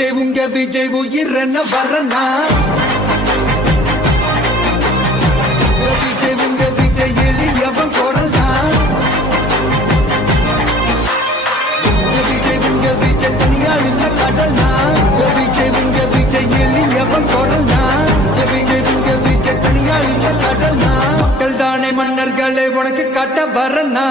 விஜய் உங்க விஜய் உயிரன வரனா விஜய் உங்க விஜய் எளியவன் குரல் தான் விஜய் உங்க விஜய் தனியால் இல்ல கடல் தான் விஜய் உங்க விஜய் எளியவன் குரல் தான் விஜய் உங்க விஜய் தனியால் இல்ல கடல் தான் மக்கள் தானே மன்னர்களை உனக்கு காட்ட வரனா